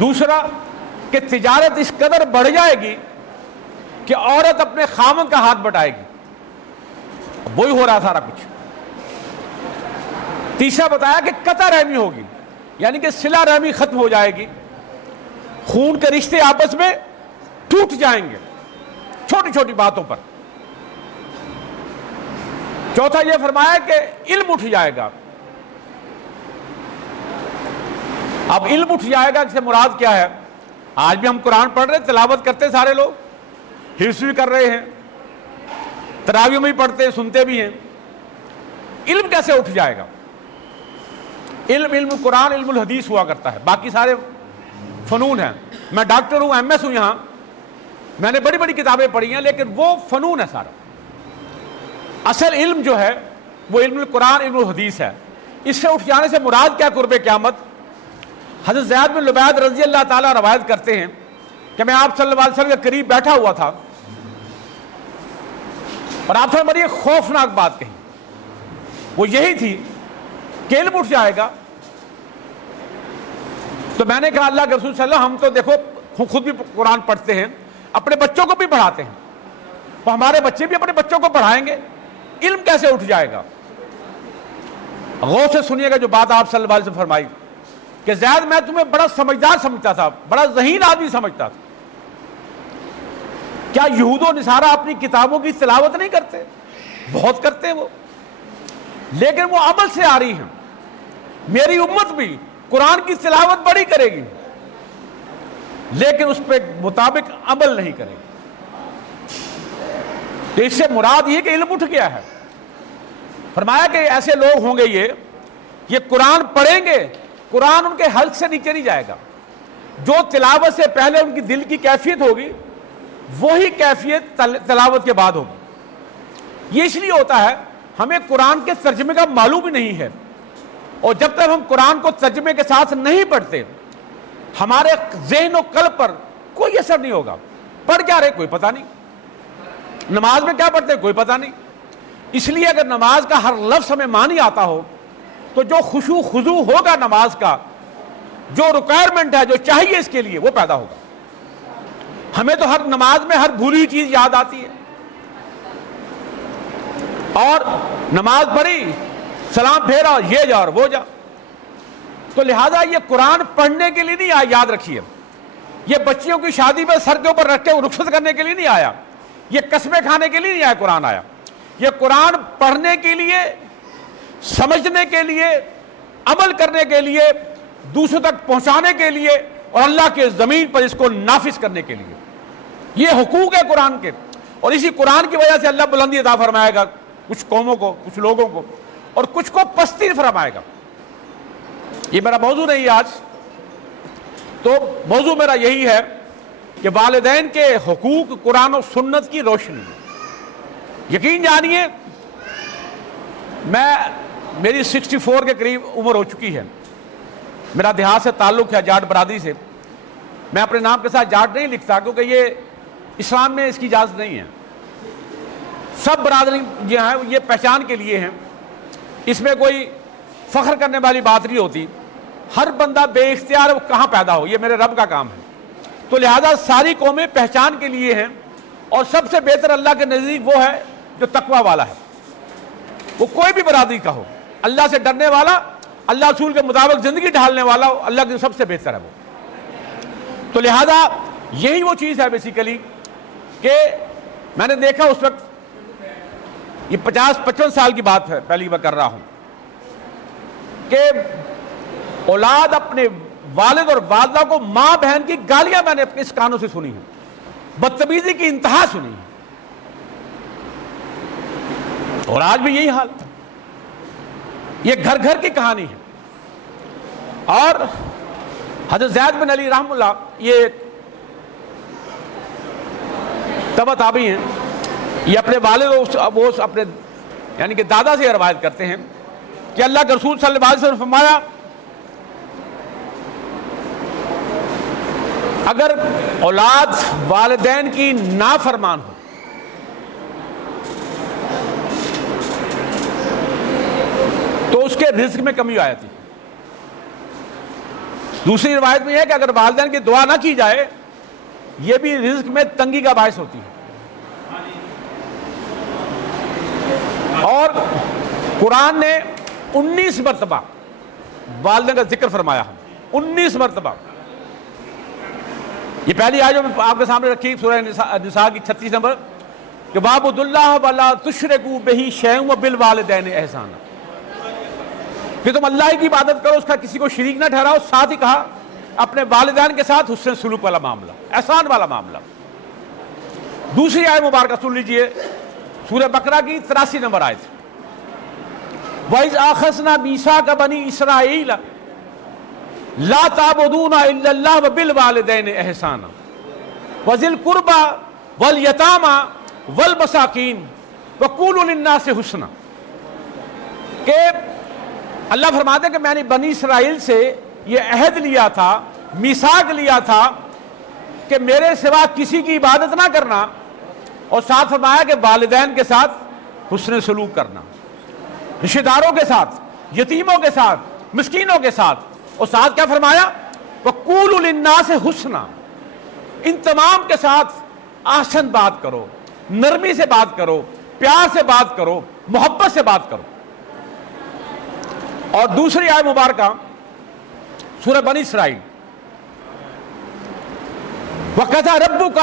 دوسرا کہ تجارت اس قدر بڑھ جائے گی کہ عورت اپنے خاوند کا ہاتھ بٹائے گی، وہی ہو رہا سارا کچھ۔ تیسرا بتایا کہ قطع رحمی ہوگی، یعنی کہ صلہ رحمی ختم ہو جائے گی، خون کے رشتے آپس میں ٹوٹ جائیں گے چھوٹی چھوٹی باتوں پر۔ چوتھا یہ فرمایا کہ علم اٹھ جائے گا۔ اب علم اٹھ جائے گا اس سے مراد کیا ہے؟ آج بھی ہم قرآن پڑھ رہے، تلاوت کرتے سارے لوگ، حفظ بھی کر رہے ہیں، تراویح میں بھی پڑھتے سنتے بھی ہیں۔ علم کیسے اٹھ جائے گا؟ علم قرآن، علم الحدیث ہوا کرتا ہے، باقی سارے فنون ہیں۔ میں ڈاکٹر ہوں، ایم ایس ہوں، یہاں میں نے بڑی بڑی کتابیں پڑھی ہیں، لیکن وہ فنون ہے سارا۔ اصل علم جو ہے وہ علم القرآن، علم الحدیث ہے۔ اس سے اٹھ جانے سے مراد کیا قرب قیامت؟ حضرت زید بن لبید رضی اللہ تعالیٰ روایت کرتے ہیں کہ میں آپ صلی اللہ علیہ وسلم کے قریب بیٹھا ہوا تھا اور آپ نے بڑی خوفناک بات کہی، وہ یہی تھی کہ علم اٹھ جائے گا۔ تو میں نے کہا اللہ کے رسول صلی اللہ علیہ وسلم، ہم تو دیکھو خود بھی قرآن پڑھتے ہیں، اپنے بچوں کو بھی پڑھاتے ہیں، تو ہمارے بچے بھی اپنے بچوں کو پڑھائیں گے، علم کیسے اٹھ جائے گا؟ غور سے سنیے گا جو بات آپ صلی اللہ علیہ وسلم فرمائی کہ زید میں تمہیں بڑا سمجھدار سمجھتا تھا، بڑا ذہین آدمی سمجھتا تھا۔ کیا یہود و نصارہ اپنی کتابوں کی تلاوت نہیں کرتے؟ بہت کرتے ہیں وہ، لیکن وہ عمل سے آ رہی ہیں۔ میری امت بھی قرآن کی تلاوت بڑی کرے گی، لیکن اس پہ مطابق عمل نہیں کرے گی۔ تو اس سے مراد یہ کہ علم اٹھ گیا ہے۔ فرمایا کہ ایسے لوگ ہوں گے یہ قرآن پڑھیں گے، قرآن ان کے حلق سے نیچے نہیں جائے گا۔ جو تلاوت سے پہلے ان کی دل کی کیفیت ہوگی وہی کیفیت تلاوت کے بعد ہوگی۔ یہ اس لیے ہوتا ہے ہمیں قرآن کے ترجمے کا معلوم ہی نہیں ہے، اور جب تک ہم قرآن کو ترجمے کے ساتھ نہیں پڑھتے ہمارے ذہن و قلب پر کوئی اثر نہیں ہوگا۔ پڑھ کیا رہے کوئی پتہ نہیں، نماز میں کیا پڑھتے کوئی پتہ نہیں۔ اس لیے اگر نماز کا ہر لفظ ہمیں معنی آتا ہو تو جو خشوع خضوع ہوگا نماز کا، جو ریکوائرمنٹ ہے، جو چاہیے اس کے لیے، وہ پیدا ہوگا۔ ہمیں تو ہر نماز میں ہر بھولی ہوئی چیز یاد آتی ہے، اور نماز پڑھی، سلام پھیرا، یہ جا اور وہ جا۔ تو لہٰذا یہ قرآن پڑھنے کے لیے نہیں آیا، یاد رکھیے۔ یہ بچیوں کی شادی میں سر کے اوپر رکھ کے رخصت کرنے کے لیے نہیں آیا، یہ قسمیں کھانے کے لیے نہیں آیا قرآن آیا۔ یہ قرآن پڑھنے کے لیے، سمجھنے کے لیے، عمل کرنے کے لیے، دوسروں تک پہنچانے کے لیے، اور اللہ کے زمین پر اس کو نافذ کرنے کے لیے۔ یہ حقوق ہے قرآن کے، اور اسی قرآن کی وجہ سے اللہ بلندی عطا فرمائے گا کچھ قوموں کو، کچھ لوگوں کو، اور کچھ کو پستی فرمائے گا۔ یہ میرا موضوع نہیں آج، تو موضوع میرا یہی ہے کہ والدین کے حقوق قرآن و سنت کی روشنی۔ یقین جانیے میری 64 کے قریب عمر ہو چکی ہے، میرا دیہات سے تعلق ہے، جاٹ برادری سے۔ میں اپنے نام کے ساتھ جاٹ نہیں لکھتا کیونکہ یہ اسلام میں اس کی اجازت نہیں ہے۔ سب برادری جو ہیں یہ پہچان کے لیے ہیں، اس میں کوئی فخر کرنے والی بات نہیں ہوتی۔ ہر بندہ بے اختیار وہ کہاں پیدا ہو، یہ میرے رب کا کام ہے۔ تو لہذا ساری قومیں پہچان کے لیے ہیں، اور سب سے بہتر اللہ کے نزدیک وہ ہے جو تقوی والا ہے، وہ کوئی بھی برادری کا ہو، اللہ سے ڈرنے والا، اللہ رسول کے مطابق زندگی ڈھالنے والا ہو، اللہ کے سب سے بہتر ہے وہ۔ تو لہذا یہی وہ چیز ہے بیسیکلی کہ میں نے دیکھا اس وقت، یہ 50-55 سال کی بات ہے، پہلی بار کر رہا ہوں، کہ اولاد اپنے والد اور والدہ کو ماں بہن کی گالیاں میں نے اس کانوں سے سنی ہیں، بدتمیزی کی انتہا سنی ہے، اور آج بھی یہی حال۔ یہ گھر گھر کی کہانی ہے۔ اور حضرت زید بن علی رحمہ اللہ، یہ تبع تابعی ہیں، یہ اپنے والد وہ اپنے یعنی کہ دادا سے روایت کرتے ہیں کہ اللہ کے رسول صلی اللہ علیہ وسلم نے فرمایا، اگر اولاد والدین کی نافرمان ہو تو اس کے رزق میں کمی آ جاتی ہے۔ دوسری روایت میں یہ ہے کہ اگر والدین کی دعا نہ کی جائے یہ بھی رزق میں تنگی کا باعث ہوتی ہے. اور قرآن نے 19 مرتبہ والدین کا ذکر فرمایا ہے, 19 مرتبہ. یہ پہلی آیت جو آپ کے سامنے رکھی سورہ نساء کی 36 نمبر کہ وَاعْبُدُوا اللَّهَ وَلَا تُشْرِكُوا بِهِ شَيْئًا وَبِالْوَالِدَيْنِ احسانا, کہ تم اللہ کی عبادت کرو, اس کا کسی کو شریک نہ ٹھہراؤ. ساتھ ہی کہا اپنے والدین کے ساتھ حسن سلوک والا معاملہ, احسان والا معاملہ. دوسری آیت مبارکہ سن لیجئے, سورہ بقرہ کی 83 نمبر آیت. وَإِذْ أَخَذْنَا مِيثَاقَ بَنِي إِسْرَائِيلَ لَا تَعْبُدُونَ إِلَّا اللَّهَ وَبِالْوَالِدَيْنِ احسانا وَذِي الْقُرْبَى وَالْيَتَامَى وَالْمَسَاكِينِ وَقُولُوا لِلنَّاسِ حُسْنًا, کہ اللہ فرماتے ہیں کہ میں نے بنی اسرائیل سے یہ عہد لیا تھا, میثاق لیا تھا کہ میرے سوا کسی کی عبادت نہ کرنا, اور ساتھ فرمایا کہ والدین کے ساتھ حسن سلوک کرنا, رشتہ داروں کے ساتھ, یتیموں کے ساتھ, مسکینوں کے ساتھ. اور ساتھ کیا فرمایا, وَقُولُوا لِلنَّاسِ حُسْنًا, ان تمام کے ساتھ احسن بات کرو, نرمی سے بات کرو, پیار سے بات کرو, محبت سے بات کرو. اور دوسری آیت مبارکہ سورہ بنی اسرائیل وَقَضَىٰ رَبُّكَ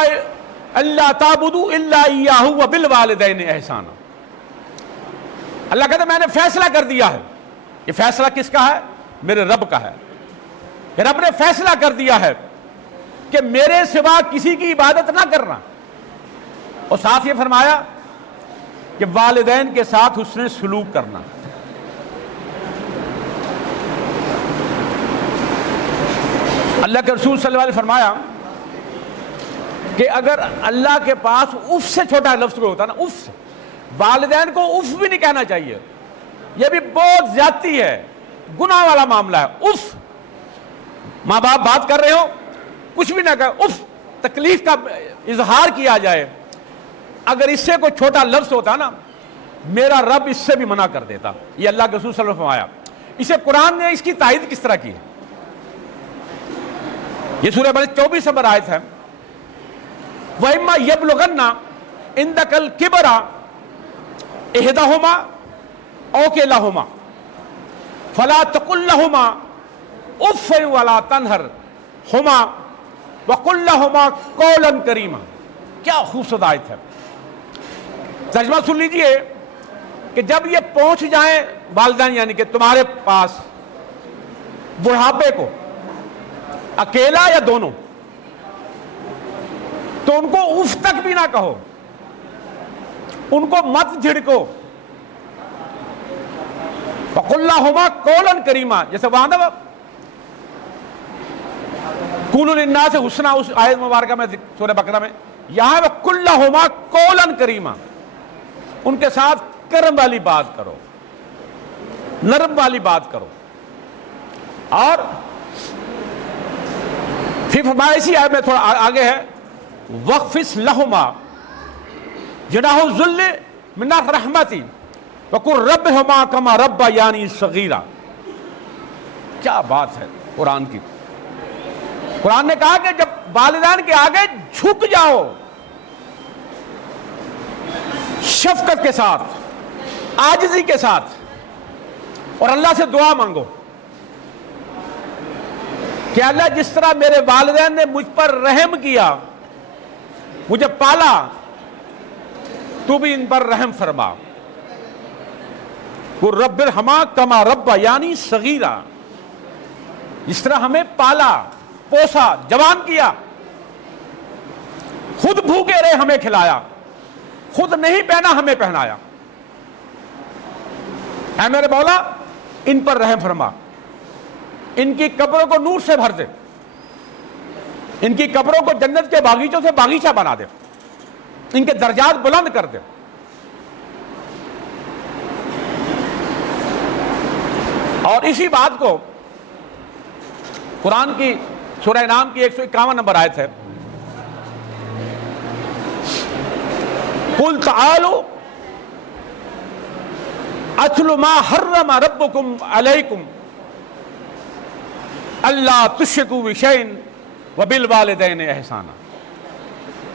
أَلَّا تَعْبُدُوا إِلَّا إِيَّاهُ وَبِالْوَالِدَيْنِ احسانا. اللہ کہتا ہے میں نے فیصلہ کر دیا ہے. یہ فیصلہ کس کا ہے؟ میرے رب کا ہے. کہ رب نے فیصلہ کر دیا ہے کہ میرے سوا کسی کی عبادت نہ کرنا, اور ساتھ یہ فرمایا کہ والدین کے ساتھ حسن سلوک کرنا. اللہ کے رسول صلی اللہ علیہ وسلم فرمایا کہ اگر اللہ کے پاس اف سے چھوٹا لفظ کوئی ہوتا نا, اف سے, والدین کو اف بھی نہیں کہنا چاہیے, یہ بھی بہت زیادتی ہے, گناہ والا معاملہ ہے. اف, ماں باپ بات کر رہے ہو کچھ بھی نہ کہے, اف, تکلیف کا اظہار کیا جائے. اگر اس سے کوئی چھوٹا لفظ ہوتا نا میرا رب اس سے بھی منع کر دیتا. یہ اللہ کے رسول صلی اللہ علیہ وسلم فرمایا. اسے قرآن نے اس کی تائید کس طرح کی ہے؟ یہ سورہ بقرہ 24 نمبر آیت ہے. وَإِمَّا يَبْلُغَنَّ عِندَكَ الْكِبَرَ إِحْدَاهُمَا أَوْ كِلَاهُمَا فَلَا تَقُل لَّهُمَا أُفٍّ وَلَا تَنْهَرْهُمَا وَقُل لَّهُمَا قَوْلًا كَرِيمًا. کیا خوبصورت آیت ہے. ترجمہ سن لیجئے کہ جب یہ پہنچ جائیں والدین یعنی کہ تمہارے پاس بڑھاپے کو, اکیلا یا دونوں, تو ان کو اف تک بھی نہ کہو, ان کو مت جھڑکو. وَقُلْ لَهُمَا قَوْلًا كَرِيمًا, جیسے وہاں نا قُولُوا لِلنَّاسِ حُسْنًا اس آیت مبارکہ میں سورہ بقرہ میں, یہاں وَقُلْ لَهُمَا قَوْلًا كَرِيمًا, ان کے ساتھ کرم والی بات کرو, نرم والی بات کرو. اور پھر فرمایا اسی آیت میں تھوڑا آگے ہے وَخْفِضْ لَهُمَا جَنَاحَ الذُّلِّ مِنَ الرَّحْمَةِ وَقُلْ رَبِّرْحَمْهُمَا كَمَا رَبَّيَانِي صَغِيرًا. کیا بات ہے قرآن کی. قرآن نے کہا کہ جب والدین کے آگے جھک جاؤ شفقت کے ساتھ, عاجزی کے ساتھ, اور اللہ سے دعا مانگو کہ اللہ جس طرح میرے والدین نے مجھ پر رحم کیا, مجھے پالا, تو بھی ان پر رحم فرما. قُلْ رَبِّ ارْحَمْهُمَا كَمَا رَبَّيَانِي صَغِيرًا, جس طرح ہمیں پالا, پوسا, جوان کیا, خود بھوکے رہے ہمیں کھلایا, خود نہیں پہنا ہمیں پہنایا. اے میرے مولا ان پر رحم فرما, ان کی قبروں کو نور سے بھر دے, ان کی قبروں کو جنت کے باغیچوں سے باغیچہ بنا دے, ان کے درجات بلند کر دے. اور اسی بات کو قرآن کی سورہ انعام کی 151 نمبر آیت ہے قُلْ تَعَالُوا أَتْلُ مَا حَرَّمَ رَبُّكُمْ عَلَيْكُمْ اللہ تشرکوا بشیء وبالوالدین احسانا.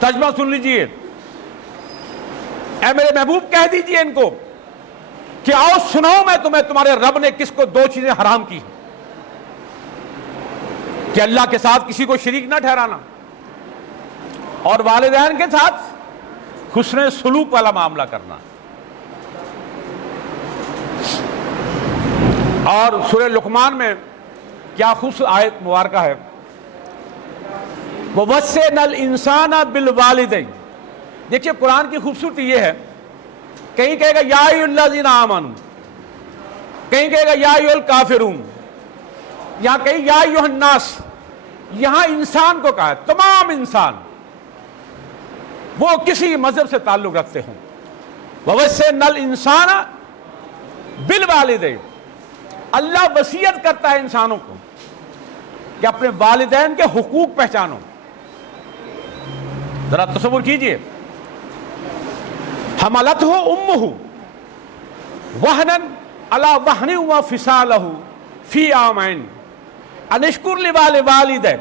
ترجمہ سن لیجئے. اے میرے محبوب کہہ دیجئے ان کو کہ آؤ سناؤ میں تمہیں تمہارے رب نے کس کو دو چیزیں حرام کی کہ اللہ کے ساتھ کسی کو شریک نہ ٹھہرانا اور والدین کے ساتھ حسن سلوک والا معاملہ کرنا. اور سورہ لقمان میں کیا خوبصورت آیت مبارکہ ہے. وَوَصَّيْنَا الْإِنسَانَ بِالْوَالِدَيْنِ. دیکھیے قرآن کی خوبصورتی یہ ہے, کہیں کہے گا یا ایھا الذین آمنوا, کہیں کہے گا یا ایھا الکافرون, یہاں کہیں یا ایھا الناس. یہاں انسان کو کہا ہے, تمام انسان, وہ کسی مذہب سے تعلق رکھتے ہوں. وَوَصَّيْنَا الْإِنسَانَ بِالْوَالِدَيْنِ. اللہ وصیت کرتا ہے انسانوں کو کہ اپنے والدین کے حقوق پہچانو. ذرا تصور کیجئے, حملتہ امہ وہنا علی وہن وفصالہ فی عامین ان اشکر لوالدیک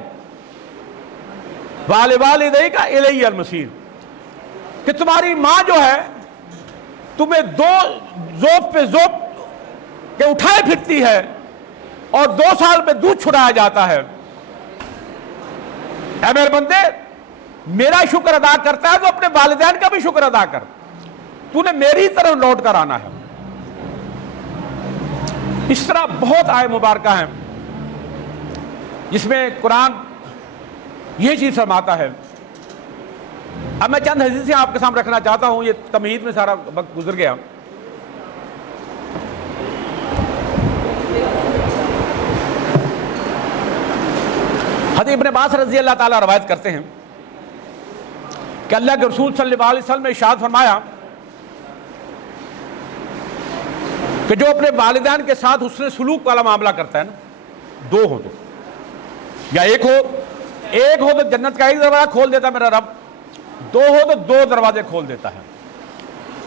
الی المصیر. کہ تمہاری ماں جو ہے تمہیں دو ذوق پہ ذوق کہ اٹھائے پھرتی ہے اور 2 سال پہ دودھ چھڑایا جاتا ہے. اے میرے بندے, میرا شکر ادا کرتا ہے تو اپنے والدین کا بھی شکر ادا کر. تو نے میری طرف لوٹ کر آنا ہے. اس طرح بہت آیت مبارکہ ہیں جس میں قرآن یہ چیز فرماتا ہے. اب میں چند حدیثیں آپ کے سامنے رکھنا چاہتا ہوں, یہ تمہید میں سارا وقت گزر گیا. حضرت ابن عباس رضی اللہ تعالیٰ روایت کرتے ہیں کہ اللہ کے رسول صلی اللہ علیہ وسلم نے ارشاد فرمایا کہ جو اپنے والدین کے ساتھ حسن سلوک والا معاملہ کرتا ہے نا, 2 ہو تو, یا ایک ہو تو جنت کا ایک دروازہ کھول دیتا ہے میرا رب, 2 ہو تو 2 دروازے کھول دیتا ہے.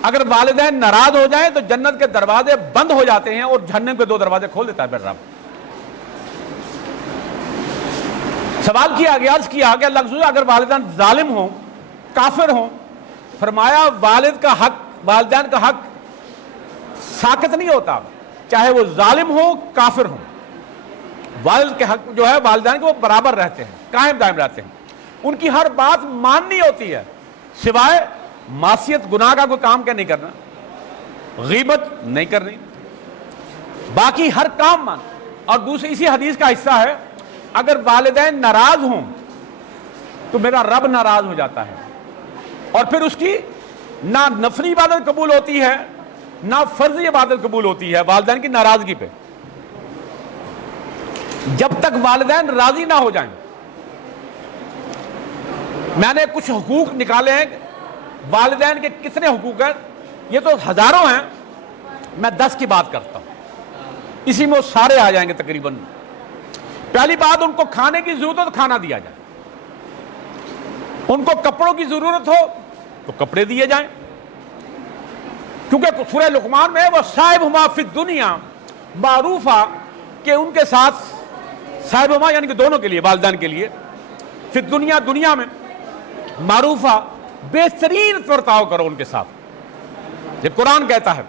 اگر والدین ناراض ہو جائیں تو جنت کے دروازے بند ہو جاتے ہیں اور جہنم کے 2 دروازے کھول دیتا ہے میرا رب. سوال کیا گیا, عرض کیا کہ اللہ کے رسول اگر والدین ظالم ہوں, کافر ہوں, فرمایا والدین کا حق ساکت نہیں ہوتا, چاہے وہ ظالم ہو کافر ہوں. والد کے حق جو ہے والدین کے وہ برابر رہتے ہیں, قائم دائم رہتے ہیں. ان کی ہر بات ماننی ہوتی ہے سوائے معصیت گناہ کا کوئی کام کیا نہیں کرنا, غیبت نہیں کرنی, باقی ہر کام مان. اور دوسری اسی حدیث کا حصہ ہے, اگر والدین ناراض ہوں تو میرا رب ناراض ہو جاتا ہے اور پھر اس کی نہ نفلی عبادت قبول ہوتی ہے نہ فرضی عبادت قبول ہوتی ہے والدین کی ناراضگی پہ. جب تک والدین راضی نہ ہو جائیں. میں نے کچھ حقوق نکالے ہیں, والدین کے کتنے حقوق ہیں, یہ تو ہزاروں ہیں, میں 10 کی بات کرتا ہوں, اسی میں وہ سارے آ جائیں گے تقریباً. پہلی بات, ان کو کھانے کی ضرورت ہو تو کھانا دیا جائے, ان کو کپڑوں کی ضرورت ہو تو کپڑے دیے جائیں, کیونکہ سورہ لقمان میں وہ صاحبہما فی الدنیا معروفہ کہ ان کے ساتھ صاحبہما یعنی کہ دونوں کے لیے, والدین کے لیے, فی الدنیا دنیا میں معروفہ بہترین برتاؤ کرو ان کے ساتھ, یہ قرآن کہتا ہے.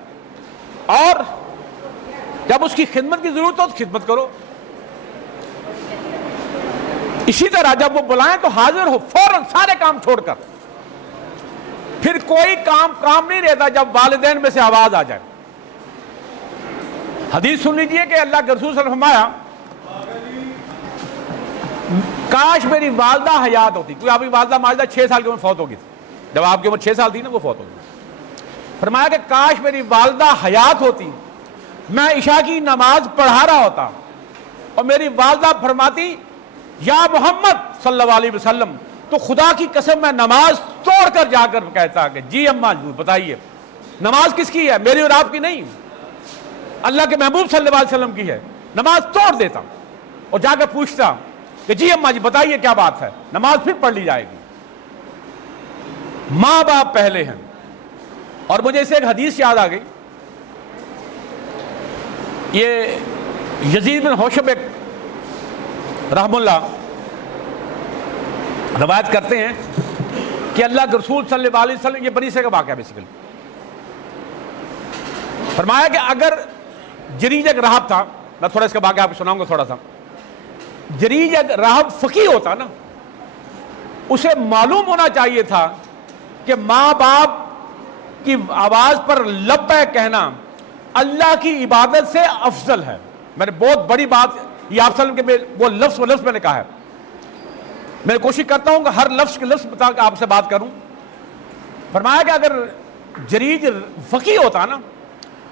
اور جب اس کی خدمت کی ضرورت ہو تو خدمت کرو. اسی طرح جب وہ بلائیں تو حاضر ہو فوراً سارے کام چھوڑ کر. پھر کوئی کام نہیں رہتا جب والدین میں سے آواز آ جائے. حدیث سن لیجئے کہ اللہ کے رسول صلی اللہ علیہ وسلم فرمایا کاش میری والدہ حیات ہوتی. کیونکہ آپ کی والدہ ماجدہ 6 سال کی عمر فوت ہو گئی تھی, جب آپ کی عمر 6 سال تھی نا وہ فوت ہو گئی. فرمایا کہ کاش میری والدہ حیات ہوتی, میں عشاء کی نماز پڑھا رہا ہوتا اور میری والدہ فرماتی یا محمد صلی اللہ علیہ وسلم, تو خدا کی قسم میں نماز توڑ کر جا کر کہتا کہ جی اماں بتائیے نماز کس کی ہے, میری اور آپ کی نہیں, اللہ کے محبوب صلی اللہ علیہ وسلم کی ہے. نماز توڑ دیتا اور جا کر پوچھتا کہ جی اماں جی بتائیے کیا بات ہے, نماز پھر پڑھ لی جائے گی. ماں باپ پہلے ہیں. اور مجھے اسے ایک حدیث یاد آ گئی, یہ یزید بن ہوشب ایک رحم اللہ روایت کرتے ہیں کہ اللہ کے رسول صلی اللہ علیہ وسلم، یہ بنی اسرائیل کا واقعہ بیسیکلی، فرمایا کہ اگر جریج ایک راہب تھا، میں تھوڑا اس کا واقعہ آپ کو سناؤں گا تھوڑا سا. جریج ایک راہب فقیہ ہوتا نا، اسے معلوم ہونا چاہیے تھا کہ ماں باپ کی آواز پر لبیک کہنا اللہ کی عبادت سے افضل ہے. میں نے بہت بڑی بات یہ آپ صلی اللہ علیہ وسلم کے وہ لفظ و لفظ میں نے کہا ہے. میں کوشش کرتا ہوں کہ ہر لفظ کے لفظ بتا کے آپ سے بات کروں. فرمایا کہ اگر جریج فقیہ ہوتا نا،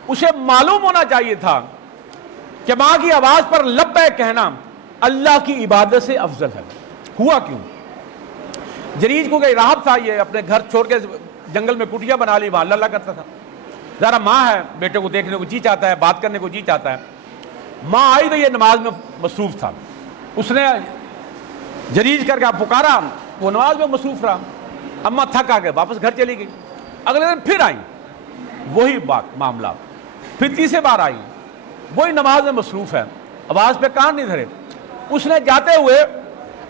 اسے معلوم ہونا چاہیے تھا کہ ماں کی آواز پر لبیک کہنا اللہ کی عبادت سے افضل ہے. ہوا کیوں؟ جریج کو کہ راہب تھا، یہ اپنے گھر چھوڑ کے جنگل میں کٹیا بنا لی، وہاں اللہ اللہ کرتا تھا. ذرا ماں ہے، بیٹے کو دیکھنے کو جی چاہتا ہے، بات کرنے کو جی چاہتا ہے. ماں آئی تو یہ نماز میں مصروف تھا. اس نے جریج کر کے پکارا، وہ نماز میں مصروف رہا. اماں تھک آ گئے، واپس گھر چلی گئی. اگلے دن پھر آئی، وہی بات معاملہ. پھر تیسرے بار آئی، وہی نماز میں مصروف ہے، آواز پہ کان نہیں دھرے. اس نے جاتے ہوئے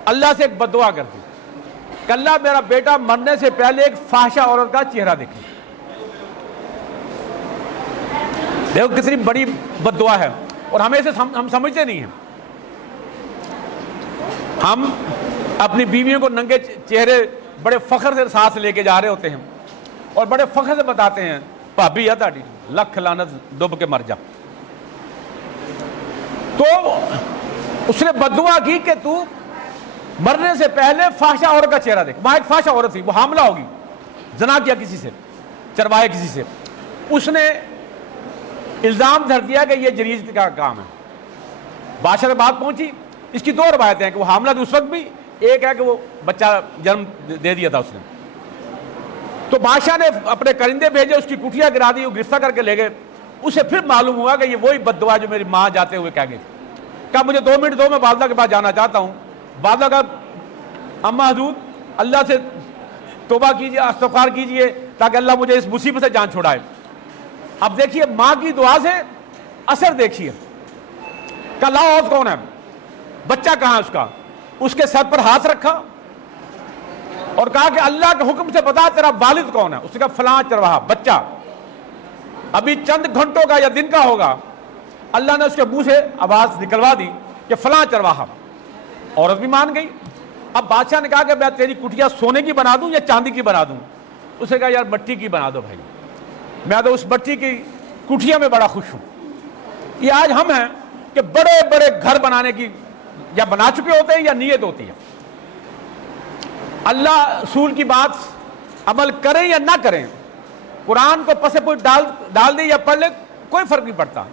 اللہ سے ایک بد دعا کر دی کہ اللہ میرا بیٹا مرنے سے پہلے ایک فاحشہ عورت کا چہرہ دیکھے. دیکھو کتنی بڑی بد دعا ہے، اور ہمیں اسے ہم سمجھتے نہیں ہیں. ہم اپنی بیویوں کو ننگے چہرے بڑے فخر سے ساتھ لے کے جا رہے ہوتے ہیں اور بڑے فخر سے بتاتے ہیں بھابی ہے تاڑی لکھ لعنت ڈب کے مر جا. تو اس نے بد دعا کی کہ تو مرنے سے پہلے فاحشہ عورت کا چہرہ دیکھ. وہاں ایک فاحشہ عورت تھی، وہ حاملہ ہوگی، زنا کیا کسی سے، چروایا کسی سے. اس نے الزام دھر دیا کہ یہ جریج کا کام ہے. بادشاہ سے بات پہنچی. اس کی دو روایتیں ہیں کہ وہ حاملہ تھی اس وقت بھی، ایک ہے کہ وہ بچہ جنم دے دیا تھا اس نے. تو بادشاہ نے اپنے کرندے بھیجے، اس کی کٹھیا گرا دی، وہ گرفتار کر کے لے گئے. اسے پھر معلوم ہوا کہ یہ وہی بد دعا جو میری ماں جاتے ہوئے کہہ گئی. کہا مجھے 2 منٹ دو، میں والدہ کے پاس جانا چاہتا ہوں. والدہ کا اماں حضور اللہ سے توبہ کیجیے، استغفار کیجیے تاکہ اللہ مجھے اس مصیبت سے جان چھڑائے. اب دیکھیے ماں کی دعا سے اثر دیکھیے. کہا لاؤ عورت کون ہے، بچہ کہاں ہے اس کا. اس کے سر پر ہاتھ رکھا اور کہا کہ اللہ کے حکم سے بتا تیرا والد کون ہے. اس نے کہا فلاں چرواہا. بچہ ابھی چند گھنٹوں کا یا دن کا ہوگا. اللہ نے اس کے منہ سے آواز نکلوا دی کہ فلاں چرواہا. عورت بھی مان گئی. اب بادشاہ نے کہا کہ میں تیری کٹھیا سونے کی بنا دوں یا چاندی کی بنا دوں. اس نے کہا یار مٹی کی بنا دو بھائی، میں تو اس مٹی کی کٹھیا میں بڑا خوش ہوں. یہ آج ہم ہیں کہ بڑے بڑے گھر بنانے کی یا بنا چکے ہوتے ہیں یا نیت ہوتی ہے. اللہ رسول کی بات عمل کریں یا نہ کریں، قرآن کو پس پوچھ ڈال دیں یا پڑھ لیں، کوئی فرق نہیں پڑتا.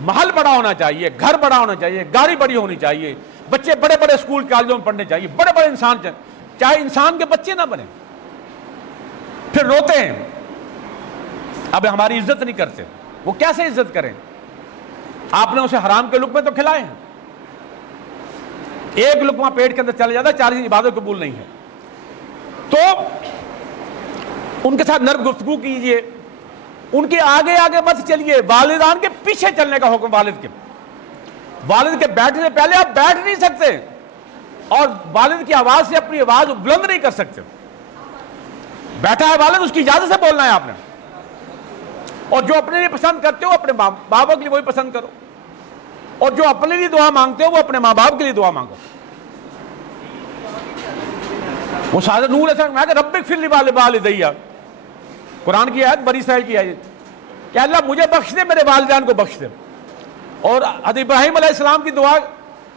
محل بڑا ہونا چاہیے، گھر بڑا ہونا چاہیے، گاڑی بڑی ہونی چاہیے، بچے بڑے بڑے اسکول کالجوں میں پڑھنے چاہیے، بڑے بڑے انسان چاہے انسان کے بچے نہ بنے. پھر روتے ہیں اب ہماری عزت نہیں کرتے. وہ کیسے عزت کریں؟ آپ نے اسے حرام کے لقمے تو کھلائے ہیں. ایک لقمہ پیٹ کے اندر چلا جاتا ہے، 40 عبادت قبول نہیں ہے. تو ان کے ساتھ نرم گفتگو کیجئے، ان کے آگے آگے مت چلیے. والدان کے پیچھے چلنے کا حکم والد کے. والد کے بیٹھنے سے پہلے آپ بیٹھ نہیں سکتے اور والد کی آواز سے اپنی آواز بلند نہیں کر سکتے. بیٹھا ہے والد، اس کی اجازت سے بولنا ہے آپ نے. اور جو اپنے لیے پسند کرتے ہو اپنے ماں باپ کے لیے وہی پسند کرو، اور جو اپنے لیے دعا مانگتے ہو وہ اپنے ماں باپ کے لیے دعا مانگو. وہ سادہ نور ایسا میں کہ رب اغفر لی والدی، قرآن کی آیت بنی اسرائیل کی آیت کہ اللہ مجھے بخش دے، میرے والدین کو بخش دے. اور حضرت ابراہیم علیہ السلام کی دعا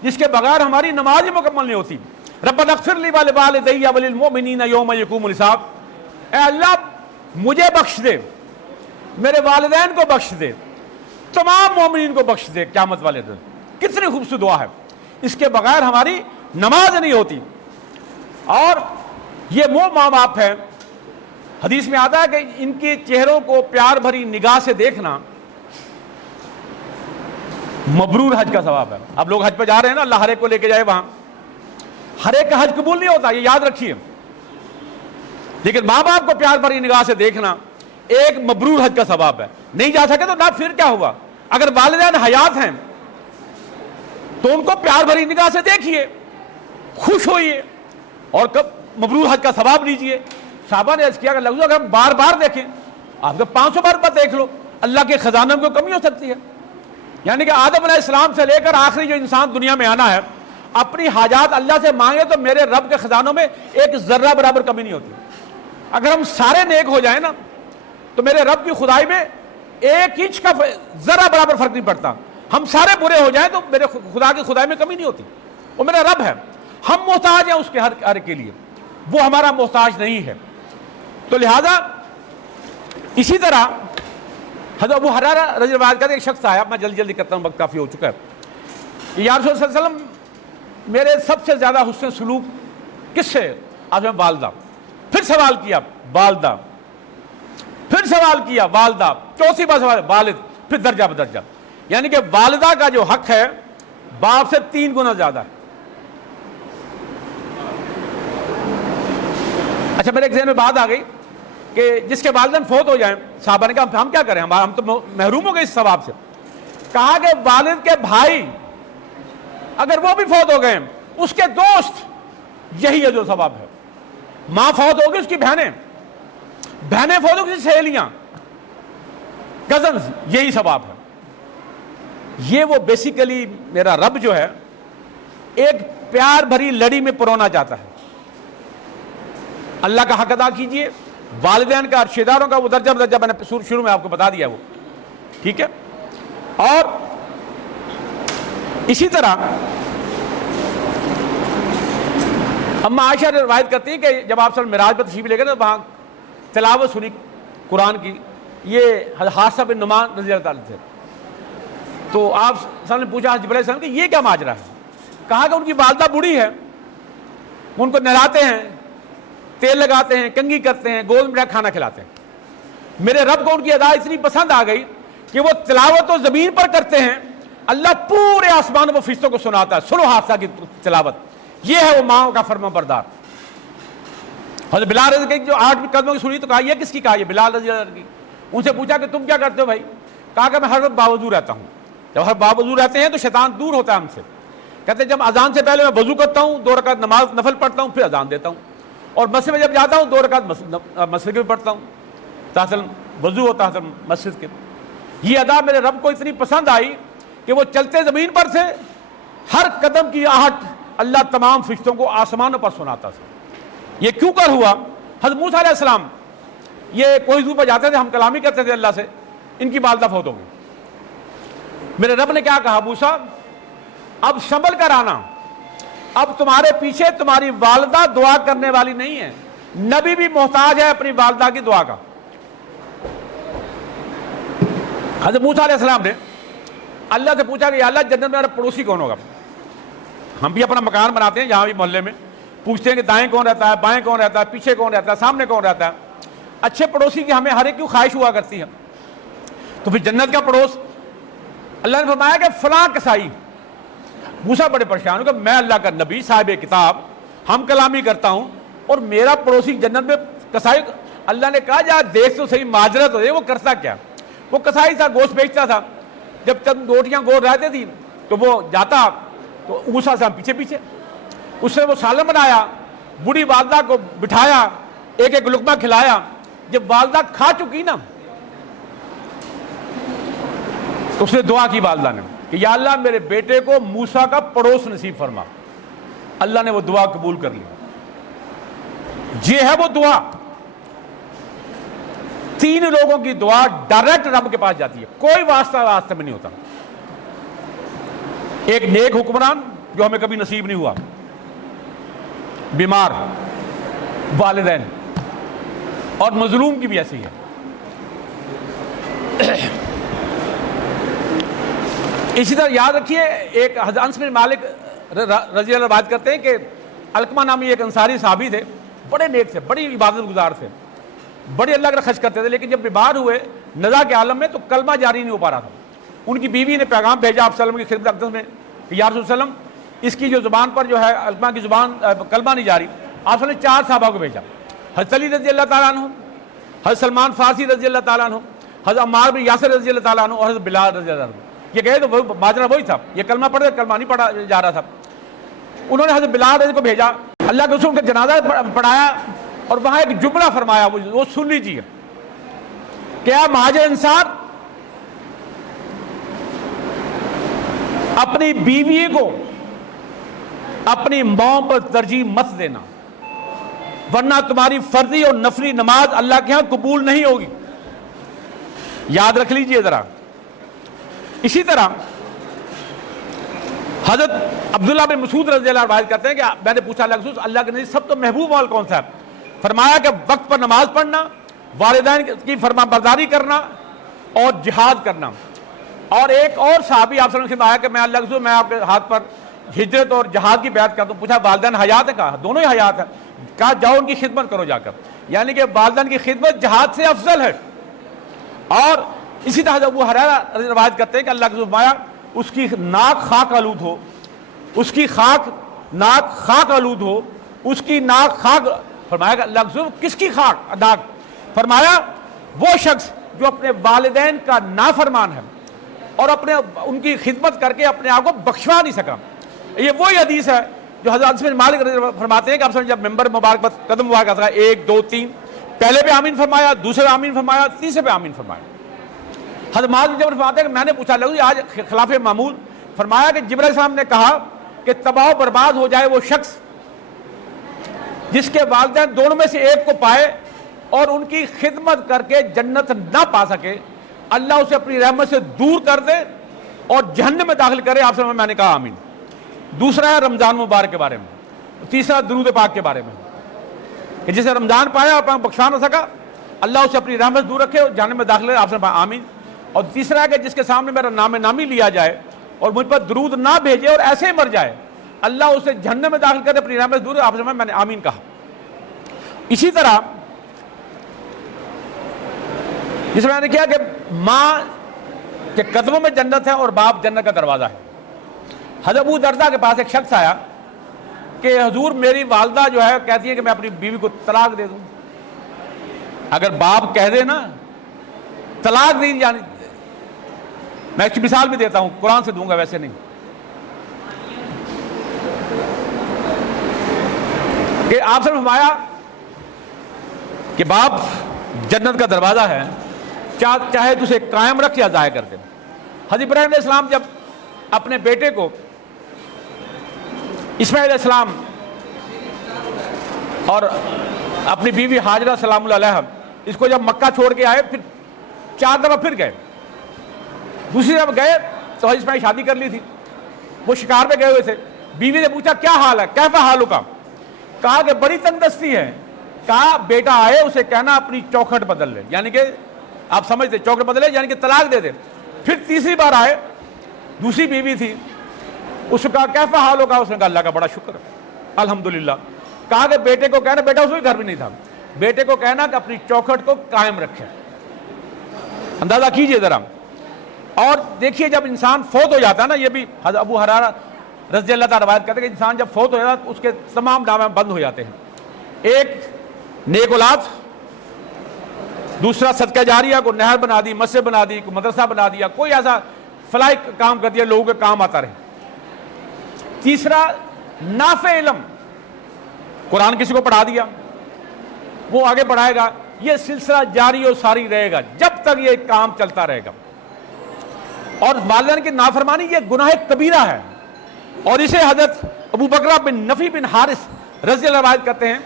جس کے بغیر ہماری نماز ہی مکمل نہیں ہوتی، ربنا اغفر لی والدی وللمؤمنین یوم یقوم الحساب. اے اللہ مجھے بخش دے، میرے والدین کو بخش دے، تمام مومنین کو بخش دے قیامت والے دن. کتنی خوبصورت دعا ہے، اس کے بغیر ہماری نماز نہیں ہوتی. اور یہ وہ ماں باپ ہیں، حدیث میں آتا ہے کہ ان کے چہروں کو پیار بھری نگاہ سے دیکھنا مبرور حج کا ثواب ہے. اب لوگ حج پہ جا رہے ہیں نا، اللہ ہر ایک کو لے کے جائے وہاں. ہر ایک کا حج قبول نہیں ہوتا، یہ یاد رکھیے. لیکن ماں باپ کو پیار بھری نگاہ سے دیکھنا ایک مبرور حج کا ثواب ہے. نہیں جا سکے تو نہ پھر کیا ہوا. اگر والدین حیات ہیں تو ان کو پیار بھری نگاہ سے دیکھیے، خوش ہوئیے اور کب مبرور حج کا ثواب لیجئے۔ صحابہ نے عرض کیا کہ لفظ اگر ہم بار بار دیکھیں، آپ کو 500 بار دیکھ لو، اللہ کے خزانوں میں کوئی کمی ہو سکتی ہے؟ یعنی کہ آدم علیہ السلام سے لے کر آخری جو انسان دنیا میں آنا ہے، اپنی حاجات اللہ سے مانگے تو میرے رب کے خزانوں میں ایک ذرہ برابر کمی نہیں ہوتی۔ اگر ہم سارے نیک ہو جائیں نا تو میرے رب کی خدائی میں ایک انچ کا ذرہ برابر فرق نہیں پڑتا۔ ہم سارے برے ہو جائیں تو میرے خدا کی خدائی میں کمی نہیں ہوتی۔ وہ میرا رب ہے، ہم محتاج ہیں اس کے ہر کے لیے، وہ ہمارا محتاج نہیں ہے۔ تو لہذا اسی طرح حضرت ابو ہریرہ رضی اللہ عنہ کا ایک شخص آیا، میں جلدی کرتا ہوں، وقت کافی ہو چکا ہے، کہ یا رسول اللہ صلی اللہ علیہ وسلم میرے سب سے زیادہ حسن سلوک کس سے؟ آج میں والدہ۔ پھر سوال کیا والدہ، پھر سوال کیا والدہ، چوتھی بار سوال والد، پھر درجہ بدرجہ، یعنی کہ والدہ کا جو حق ہے باپ سے 3 گنا زیادہ ہے۔ اچھا میرے ایک ذہن میں بات آ گئی کہ جس کے والدین فوت ہو جائیں، صحابہ نے کہا ہم کیا کریں، ہم تو محروم ہو گئے اس ثواب سے۔ کہا کہ والد کے بھائی اگر وہ بھی فوت ہو گئے، اس کے دوست، یہی ہے جو ثواب ہے۔ ماں فوت ہوگی، اس کی بہنیں فوت ہوگی، سہیلیاں، کزنز، یہی ثواب ہے۔ یہ وہ بیسیکلی میرا رب جو ہے ایک پیار بھری لڑی میں پرونا چاہتا ہے۔ اللہ کا حق ادا کیجئے، والدین کا، رشتہ داروں کا، وہ درجہ بدرجہ میں نے شروع میں آپ کو بتا دیا وہ، ٹھیک ہے۔ اور اسی طرح اما عائشہ روایت کرتی ہیں کہ جب آپ صلی اللہ علیہ وسلم معراج پر تشریف لے گئے تو وہاں تلاوت سنی قرآن کی، یہ حادثہ بن نعمان رضی اللہ تعالیٰ سے، تو آپ صلی اللہ علیہ وسلم نے پوچھا جبرائیل علیہ السلام کہ یہ کیا ماجرا ہے؟ کہا کہ ان کی والدہ بوڑھی ہے، ان کو نہلاتے ہیں، تیل لگاتے ہیں، کنگھی کرتے ہیں، گود میٹھا کھانا کھلاتے ہیں۔ میرے رب کو ان کی ادا اتنی پسند آ گئی کہ وہ تلاوت تو زمین پر کرتے ہیں، اللہ پورے آسمان و فرشتوں کو سناتا ہے، سنو حادثہ کی تلاوت۔ یہ ہے وہ ماں کا فرما بردار۔ حضرت بلال رضی اللہ عنہ کی جو 8 قدموں کی سنی تو کہا یہ کس کی؟ کہا یہ بلال رضی اللہ عنہ کی۔ ان سے پوچھا کہ تم کیا کرتے ہو بھائی؟ کہا کہ میں ہر وقت باوضو رہتا ہوں۔ جب ہر باوضو رہتے ہیں تو شیطان دور ہوتا ہے ہم سے۔ کہتے ہیں جب اذان سے پہلے میں وضو کرتا ہوں، 2 رکعت نماز نفل پڑھتا ہوں، پھر اذان دیتا ہوں، اور مسجد میں جب جاتا ہوں 2 رکعت مسجد میں پڑھتا ہوں، تاصل وضو ہوتا ہے مسجد کے۔ یہ ادا میرے رب کو اتنی پسند آئی کہ وہ چلتے زمین پر سے ہر قدم کی آہٹ اللہ تمام فرشتوں کو آسمانوں پر سناتا تھا۔ یہ کیوں کر ہوا؟ حضرت موسیٰ علیہ السلام یہ کوئی زو پر جاتے تھے، ہم کلامی کرتے تھے اللہ سے، ان کی والدہ فوت ہو گئی۔ میرے رب نے کیا کہا؟ موسیٰ اب سنبھل کر آنا، اب تمہارے پیچھے تمہاری والدہ دعا کرنے والی نہیں ہے، نبی بھی محتاج ہے اپنی والدہ کی دعا کا۔ حضرت موسیٰ علیہ السلام نے اللہ سے پوچھا کہ یا اللہ جنت میں میرا پڑوسی کون ہوگا؟ ہم بھی اپنا مکان بناتے ہیں یہاں بھی محلے میں، پوچھتے ہیں کہ دائیں کون رہتا ہے، بائیں کون رہتا ہے، پیچھے کون رہتا ہے، سامنے کون رہتا ہے۔ اچھے پڑوسی کی ہمیں ہر ایک کیوں خواہش ہوا کرتی ہے؟ تو پھر جنت کا پڑوس اللہ نے فرمایا کہ فلاں کسائی۔ موسیٰ بڑے پریشان ہو کہ میں اللہ کا نبی صاحب کتاب، ہم کلامی کرتا ہوں اور میرا پڑوسی جنت میں کسائی۔ اللہ نے کہا جا دیکھ تو صحیح معذرت ہو جائے، وہ کرتا کیا؟ وہ کسائی تھا، گوشت بیچتا تھا، جب چند روٹیاں گول رہتے تھی تو وہ جاتا تو موسیٰ سے ہم پیچھے پیچھے، اس سے وہ سالن بنایا، بوڑھی والدہ کو بٹھایا، ایک ایک لقمہ کھلایا۔ جب والدہ کھا چکی نا تو اس نے دعا کی والدہ نے کہ یا اللہ میرے بیٹے کو موسیٰ کا پڑوس نصیب فرما۔ اللہ نے وہ دعا قبول کر لی۔ یہ ہے وہ دعا، 3 لوگوں کی دعا ڈائریکٹ رب کے پاس جاتی ہے، کوئی واسطہ میں نہیں ہوتا۔ ایک نیک حکمران جو ہمیں کبھی نصیب نہیں ہوا، بیمار والدین، اور مظلوم کی بھی ایسی ہے۔ اسی طرح یاد رکھیے ایک حضرت انس بن مالک رضی اللہ عنہ بات کرتے ہیں کہ علقمہ نامی ایک انصاری صحابی تھے، بڑے نیک تھے، بڑی عبادت گزار تھے، بڑے اللہ کا خرچ کرتے تھے، لیکن جب بیمار ہوئے نزا کے عالم میں تو کلمہ جاری نہیں ہو پا رہا تھا۔ ان کی بیوی نے پیغام بھیجا آپ صلی اللہ علیہ وسلم کی خدمت اقدس میں کہ یا رسول اللہ اس کی جو زبان پر جو ہے علقمہ کی زبان کلمہ نہیں جاری۔ آپ صلی اللہ علیہ وسلم نے 4 صحابہ کو بھیجا، حضرت علی رضی اللہ تعالیٰ عنہ، حضرت سلمان فارسی رضی اللہ تعالیٰ عنہ، حضرت عمار بن یاسر رضی اللہ تعالیٰ عنہ اور حضرت بلال رضی اللہ عنہ۔ یہ گئے تو ماجرا وہی تھا، یہ کلمہ پڑھے، کلمہ نہیں پڑھا جا رہا تھا. انہوں نے حضرت بلال کو بھیجا، اللہ کے رسول کا جنازہ پڑھایا اور وہاں ایک جملہ فرمایا، وہ سن لیجیے. کیا مہاجر انصار اپنی بیوی کو اپنی موت پر ترجیح مت دینا، ورنہ تمہاری فرضی اور نفلی نماز اللہ کے ہاں قبول نہیں ہوگی. یاد رکھ لیجئے ذرا. اسی طرح حضرت عبداللہ بن مسعود رضی اللہ عنہ روایت کرتے ہیں کہ میں نے پوچھا اللہ کے نبی سب تو محبوب مال کون سا ہے؟ فرمایا کہ وقت پر نماز پڑھنا، والدین کی فرما برداری کرنا اور جہاد کرنا. اور ایک اور صحابی آپ سے آیا کہ میں اللہ کے رسول، میں آپ کے ہاتھ پر ہجرت اور جہاد کی بیعت کرتا ہوں. پوچھا والدین حیات ہے؟ کہا دونوں ہی حیات ہیں. کہا جاؤ ان کی خدمت کرو جا کر. یعنی کہ والدین کی خدمت جہاد سے افضل ہے. اور اسی طرح ابو ہریرہ روایت کرتے ہیں کہ اللہ کے رسول فرمایا اس کی ناک خاک آلود ہو، اس کی ناک خاک آلود ہو، اس کی ناک خاک. فرمایا کہ اللہ کے رسول کس کی ناک؟ فرمایا وہ شخص جو اپنے والدین کا نافرمان ہے اور ان کی خدمت کر کے اپنے آپ کو بخشوا نہیں سکا. یہ وہی حدیث ہے جو حضرت انس بن مالک فرماتے ہیں کہ آپ جب ممبر مبارک پر قدم مبارک کرتا ہے 1 2 3 پہلے پہ آمین فرمایا، دوسرے پہ آمین فرمایا، تیسرے پہ آمین فرمایا. حضرت معاذ بن جبل فرماتے ہیں کہ میں نے پوچھا آج خلاف معمول. فرمایا کہ جبرائیل علیہ السلام نے کہا کہ تباہ و برباد ہو جائے وہ شخص جس کے والدین دونوں میں سے ایک کو پائے اور ان کی خدمت کر کے جنت نہ پا سکے. اللہ اسے اپنی رحمت سے دور کر دے اور جہنم میں داخل کرے. آپ سے میں نے کہا آمین. دوسرا ہے رمضان مبارک کے بارے میں. تیسرا درود پاک کے بارے میں کہ جسے رمضان پایا اور بخشا نہ سکا، اللہ اسے اپنی رحمت سے دور رکھے اور جہنم میں داخل کرے. آپ سے آمین. اور تیسرا ہے کہ جس کے سامنے میرا نام نامی لیا جائے اور مجھ پر درود نہ بھیجے اور ایسے ہی مر جائے، اللہ اسے جہنم میں داخل کرے اپنی رحمت سے دور. آپ سے میں نے آمین کہا. اسی طرح جس میں نے کیا کہ ماں کے قدموں میں جنت ہے اور باپ جنت کا دروازہ ہے. حضرت ابو درداء کے پاس ایک شخص آیا کہ حضور میری والدہ جو ہے کہتی ہے کہ میں اپنی بیوی کو طلاق دے دوں. اگر باپ کہہ دے نا طلاق دی جانی، میں ایک مثال بھی دیتا ہوں، قرآن سے دوں گا ویسے نہیں، کہ آپ سے فرمایا کہ باپ جنت کا دروازہ ہے، چاہے تو اسے قائم رکھ یا ضائع کر دے. حضرت ابراہیم علیہ السلام جب اپنے بیٹے کو اسماعیل علیہ السلام اور اپنی بیوی ہاجرہ سلام اللہ علیہ اس کو جب مکہ چھوڑ کے آئے، پھر 4 دفعہ پھر گئے. دوسری دفعہ گئے تو حضرت اسماعیل شادی کر لی تھی، وہ شکار پہ گئے ہوئے تھے. بیوی نے پوچھا کیا حال ہے، کیفا حالو کا؟ کہا کہ بڑی تنگ دستی ہے. کہا بیٹا آئے اسے کہنا اپنی چوکھٹ بدل لے، یعنی کہ آپ سمجھتے چوکھٹ بدلے یعنی کہ طلاق دے دے. پھر تیسری بار آئے، دوسری بیوی تھی، اس کا کیفا حال ہوگا؟ اس نے کہا اللہ کا بڑا شکر الحمدللہ. کہا کہ بیٹے کو کہنا، بیٹا اس میں گھر بھی نہیں تھا، بیٹے کو کہنا کہ اپنی چوکھٹ کو قائم رکھے. اندازہ کیجئے ذرا. اور دیکھیے جب انسان فوت ہو جاتا ہے نا، یہ بھی حضرت ابو ہریرہ رضی اللہ تعالیٰ روایت کرتے ہیں کہ انسان جب فوت ہو جاتا ہے اس کے تمام نامے بند ہو جاتے ہیں. ایک نیک اولاد، دوسرا صدقہ جاریہ، کو نہر بنا دی، مسجد بنا دی، کو مدرسہ بنا دیا، کوئی ایسا فلاحی کام کر دیا لوگوں کے کام آتا رہے. تیسرا نافع علم، قرآن کسی کو پڑھا دیا، وہ آگے پڑھائے گا. یہ سلسلہ جاری و ساری رہے گا جب تک یہ کام چلتا رہے گا. اور والدین کی نافرمانی یہ گناہ کبیرہ ہے، اور اسے حضرت ابو بکرہ بن نفی بن حارث رضی اللہ روایت کرتے ہیں.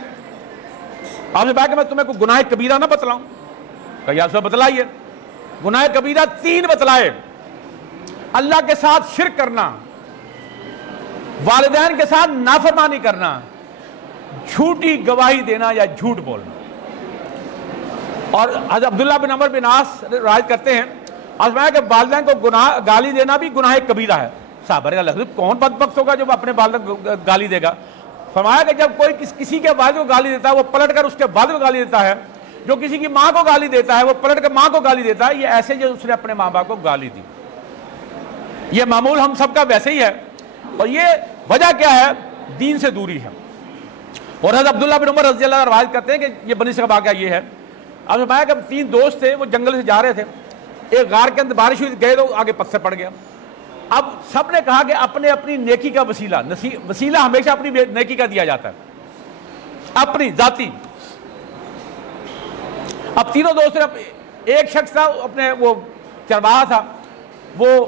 آپ نے کہا کہ میں تمہیں کوئی گناہ کبیرہ نہ بتلاؤں؟ کہ یا رسول بتلائیے. گناہ کبیرہ 3 بتلائے: اللہ کے ساتھ شرک کرنا، والدین کے ساتھ نافرمانی کرنا، جھوٹی گواہی دینا یا جھوٹ بولنا. اور حضرت عبداللہ بن عمر بن عاص روایت کرتے ہیں آزمایا کہ والدین کو گالی دینا بھی گناہ کبیرہ ہے. صحابہ اللہ کون بدبخت ہوگا جو اپنے والدین کو گالی دے گا؟ فرمایا کہ جب کوئی کسی کے والد کو گالی دیتا ہے وہ پلٹ کر اس کے والد کو گالی دیتا ہے، جو کسی کی ماں کو گالی دیتا ہے وہ پلٹ کر ماں کو گالی دیتا ہے، یہ ایسے جو اس نے اپنے ماں باپ کو گالی دی. یہ معمول ہم سب کا ویسے ہی ہے، اور یہ وجہ کیا ہے؟ دین سے دوری ہے. اور حضرت عبداللہ بن عمر رضی اللہ عنہ روایت کرتے ہیں کہ یہ بنی اسرائیل کا واقعہ یہ ہے. آپ نے پایا کہ 3 دوست تھے، وہ جنگل سے جا رہے تھے، ایک غار کے اندر بارش ہوئی، گئے تو آگے پتھر پڑ گیا. اب سب نے کہا کہ اپنے اپنی نیکی کا وسیلہ ہمیشہ اپنی نیکی کا دیا جاتا ہے، اپنی ذاتی۔ اب تینوں دوست، ایک شخص تھا اپنے، وہ چرواہا تھا، وہ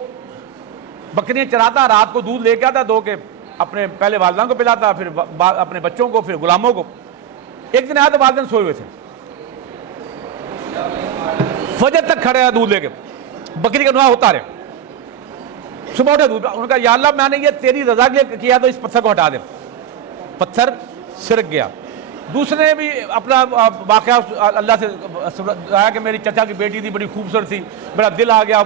بکریاں چراتا، رات کو دودھ لے کے آتا دو کے، اپنے پہلے والدین کو پلاتا، پھر اپنے بچوں کو، پھر غلاموں کو۔ ایک دن آیا تو والدین سوئے ہوئے تھے، فجر تک کھڑے رہا دودھ لے کے، بکری کا نوحہ ہوتا رہے۔ صبح اٹھے دودھ، انہوں نے کہا یا اللہ میں نے یہ تیری رضا کے لیے کیا تو اس پتھر کو ہٹا دے۔ پتھر سرک گیا۔ دوسرے نے بھی اپنا واقعہ اللہ سے آیا کہ میری چچا کی بیٹی تھی، بڑی خوبصورت تھی، میرا دل آ گیا،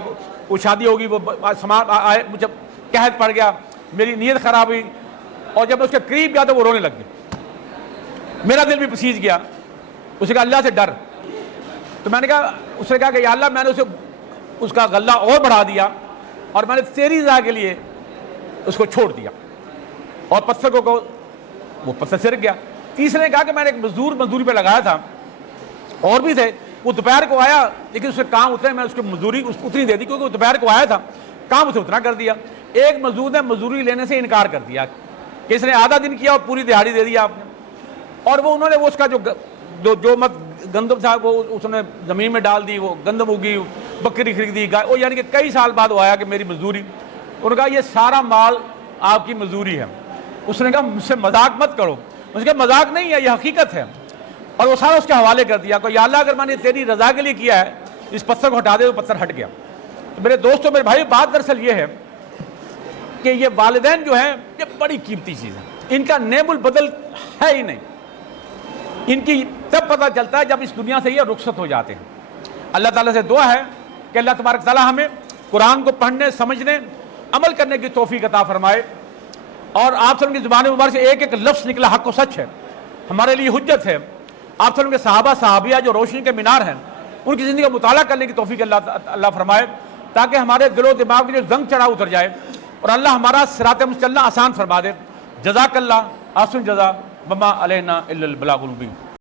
وہ شادی ہوگی، وہ سامان آئے، مجھے قحط پڑ گیا، میری نیت خراب ہوئی، اور جب میں اس کے قریب گیا تو وہ رونے لگ گیا، میرا دل بھی پسیج گیا۔ اس نے کہا اللہ سے ڈر۔ تو میں نے کہا، اس نے کہا کہ یا اللہ میں نے اسے اس کا غلہ اور بڑھا دیا، اور میں نے تیری رضا کے لیے اس کو چھوڑ دیا، اور پتھر کو وہ پتھر سرک گیا۔ تیسرے نے کہا کہ میں نے ایک مزدوری پہ لگایا تھا، اور بھی تھے، وہ دوپہر کو آیا لیکن اس سے کام اترے، میں اس کی مزدوری اتنی دے دی کیونکہ وہ دوپہر کو آیا تھا، کام اسے اتنا کر دیا۔ ایک مزدور نے مزدوری لینے سے انکار کر دیا کہ اس نے آدھا دن کیا اور پوری دیہاڑی دے دیا آپ نے، اور وہ انہوں نے وہ اس کا جو گندم تھا وہ اس نے زمین میں ڈال دی، وہ گندم اگی، بکری خریدی، گائے، وہ یعنی کہ کئی سال بعد وہ آیا کہ میری مزدوری۔ انہوں نے کہا یہ سارا مال آپ کی مزدوری ہے۔ اس نے کہا مجھ سے مذاق مت کرو۔ اس نے کہا مذاق نہیں ہے، یہ حقیقت ہے، اور وہ سارا اس کے حوالے کر دیا کہ یا اللہ اگر میں نے تیری رضا کے لیے کیا ہے اس پتھر کو ہٹا دے، تو پتھر ہٹ گیا۔ تو میرے دوستوں، میرے بھائی، بات دراصل یہ ہے کہ یہ والدین جو ہیں یہ بڑی قیمتی چیز ہے، ان کا نعم البدل ہے ہی نہیں، ان کی تب پتہ چلتا ہے جب اس دنیا سے یہ رخصت ہو جاتے ہیں۔ اللہ تعالیٰ سے دعا ہے کہ اللہ تبارک تعالیٰ ہمیں قرآن کو پڑھنے، سمجھنے، عمل کرنے کی توفیق عطا فرمائے، اور آپ صلی اللہ علیہ وسلم کی زبان مبارک سے ایک ایک لفظ نکلا حق و سچ ہے، ہمارے لیے حجت ہے۔ آپ صلی اللہ علیہ وسلم کے صحابہ صحابیہ جو روشنی کے مینار ہیں، ان کی زندگی کا مطالعہ کرنے کی توفیق اللہ فرمائے، تاکہ ہمارے دل و دماغ میں جو زنگ چڑھا اتر جائے، اور اللہ ہمارا صراط مستقیم آسان فرما دے۔ جزاک اللہ، احسن جزا، وما علینا الا البلاغ المبین۔